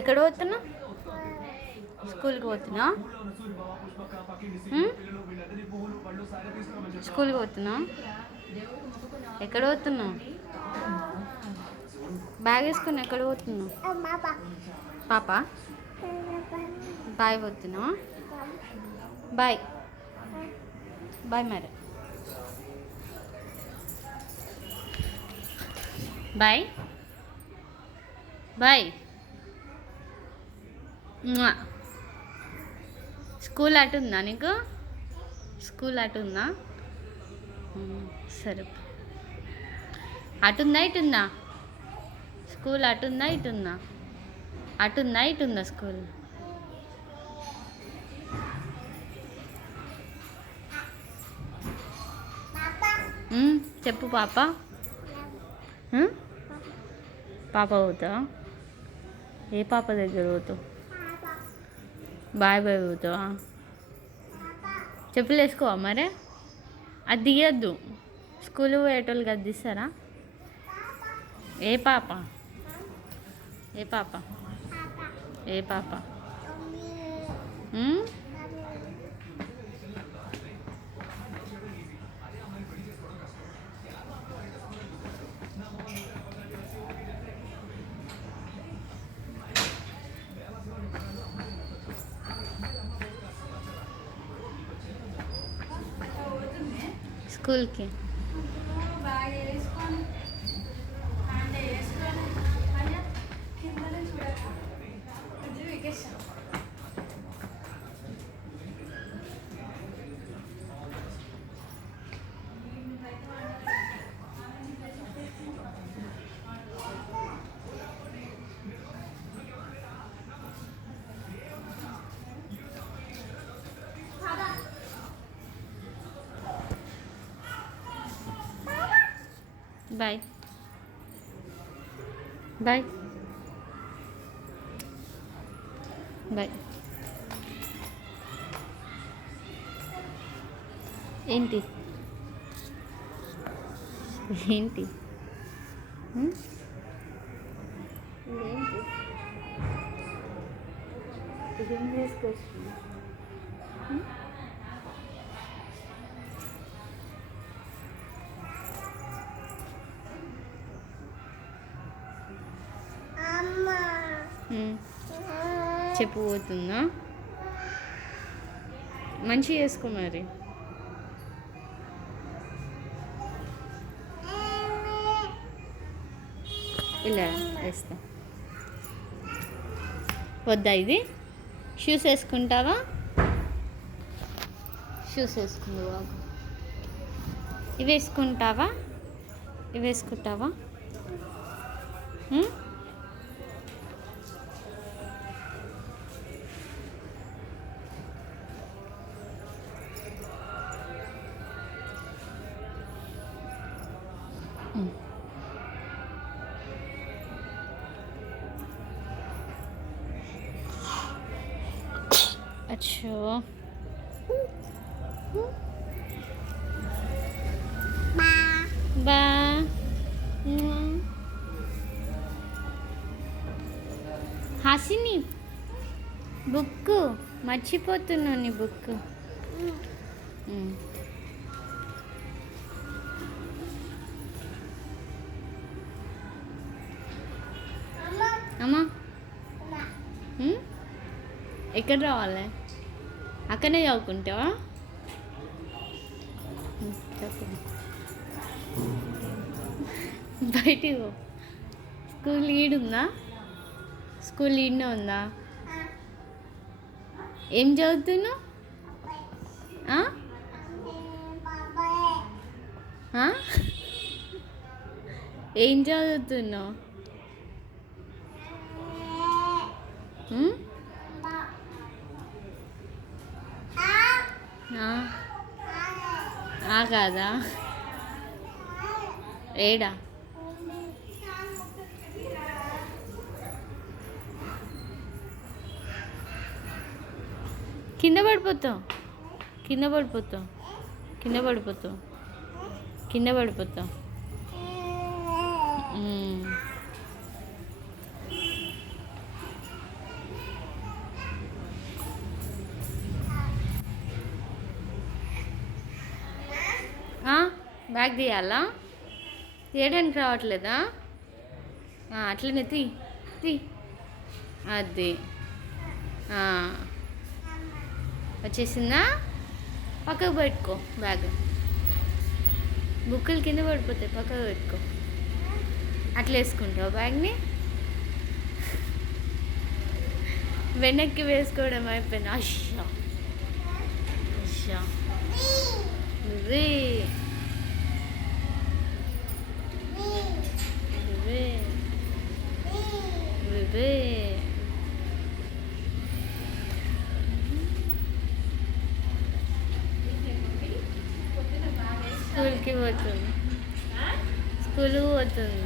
ఎక్కడ పోతున్నా? స్కూల్కి పోతున్నా? స్కూల్కి పోతున్నా? ఎక్కడ పోతున్నావు? బ్యాగ్ వేసుకుని ఎక్కడ పోతున్నావు? పాప బాయ్ పోతున్నావు? బాయ్ బాయ్ మరి బాయ్ బాయ్. స్కూల్ అటు ఉందా నీకు? స్కూల్ అటు ఉందా? సరే, అటుందా ఇటుందా? స్కూల్ అటుందా ఇటుందా? అటుందా ఇటుందా స్కూల్? చెప్పు పాప. పాప పోతావా? ఏ పాప దగ్గర పోతావు? బాయ్ బాయ్ పోతావా? చెప్పులు వేసుకోవా మరి? అది దిగద్దు. స్కూల్ పోయేటోళ్ళు అది తీస్తారా? ఏ పాప? ఏ పాప? ఏ పాప? స్కూల్కి బాయ్ బాయ్ బాయ్. ఏంటి ఏంటి ఏం చేసుకొచ్చిన? చెప్పు పోతుందా? మంచిగా చేసుకో మరి. ఇలా వేస్తా. వద్దా ఇది? షూస్ వేసుకుంటావా? షూస్ వేసుకుంటావా? ఇవి వేసుకుంటావా? ఇవి వేసుకుంటావా? अच्छा बा హాసిని బుక్ మర్చిపోతున్నావు. నీ బుక్ అమ్మా ఎక్కడ రావాలి? అక్కడనే చదువుకుంటావా? బయటికి పో. స్కూల్ ఈడుందా? స్కూల్ ఈడనే ఉందా? ఏం చదువుతున్నావు? ఏం చదువుతున్నావు? కాదా? ఏడా? కింద పడిపోతావు. కింద పడిపోతావు. కింద పడిపోతావు. కింద పడిపోతావు. బ్యాగ్ తీయాలా? తీయడానికి రావట్లేదా? అట్లనే తీ తీ. అది వచ్చేసిందా? పక్కకు పెట్టుకో బ్యాగ్. బుక్కులు కింద పడిపోతాయి, పక్కకు పెట్టుకో. అట్లా వేసుకుంటావు బ్యాగ్ని? వెనక్కి వేసుకోవడం అయిపోయింది. అయ్యా అయ్యా నువ్వే నువ్వే నువ్వే. స్కూల్కి పోతుంది, స్కూల్కి పోతుంది.